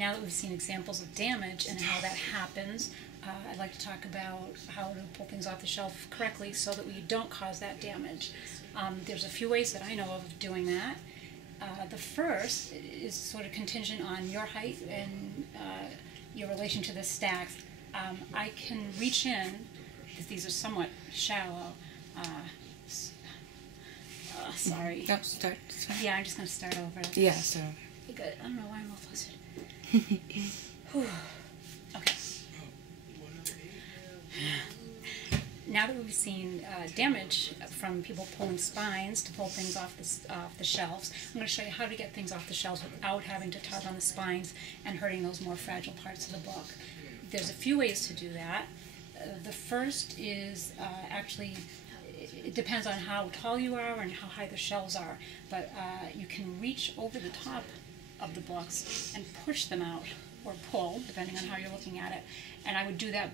now that we've seen examples of damage and how that happens, I'd like to talk about how to pull things off the shelf correctly so that we don't cause that damage. There's a few ways that I know of doing that. The first is sort of contingent on your height and your relation to the stacks. I can reach in, because these are somewhat shallow. Sorry. No, start. Yeah, I'm just going to start over. Yeah, so. Good. I don't know why I'm all flustered. Okay. Now that we've seen damage from people pulling spines to pull things off the shelves, I'm going to show you how to get things off the shelves without having to tug on the spines and hurting those more fragile parts of the book. There's a few ways to do that. The first is actually, it depends on how tall you are and how high the shelves are, but you can reach over the top of the books and push them out, or pull, depending on how you're looking at it. And I would do that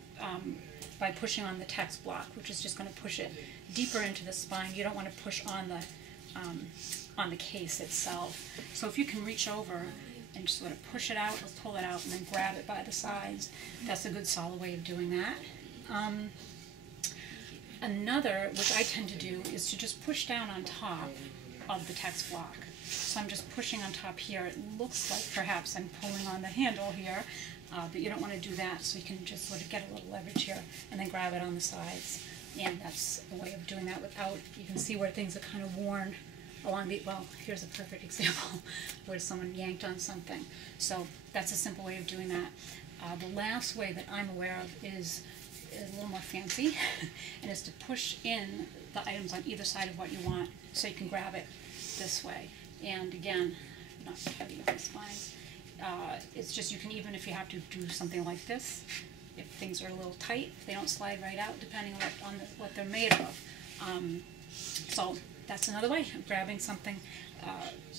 by pushing on the text block, which is just going to push it deeper into the spine. You don't want to push on the case itself. So if you can reach over and just sort of push it out or pull it out and then grab it by the sides, that's a good solid way of doing that. Another, which I tend to do, is to just push down on top of the text block. So I'm just pushing on top here. It looks like perhaps I'm pulling on the handle here, but you don't want to do that, so you can just sort of get a little leverage here and then grab it on the sides. And that's a way of doing that without, you can see where things are kind of worn along the, well, here's a perfect example where someone yanked on something. So that's a simple way of doing that. The last way that I'm aware of is a little more fancy, and is to push in the items on either side of what you want so you can grab it this way. And again, not heavy on the spines. It's just, you can, even if you have to do something like this, if things are a little tight, they don't slide right out depending on what they're made of. So that's another way of grabbing something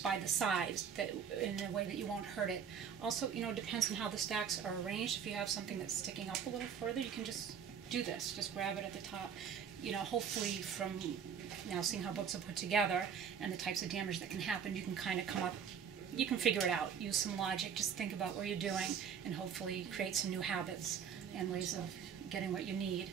by the sides that, in a way that you won't hurt it. Also, you know, it depends on how the stacks are arranged. If you have something that's sticking up a little further, you can just do this. Just grab it at the top. You know, hopefully from now seeing how books are put together and the types of damage that can happen, you can kind of come up, you can figure it out. Use some logic, just think about what you're doing, and hopefully create some new habits and ways of getting what you need.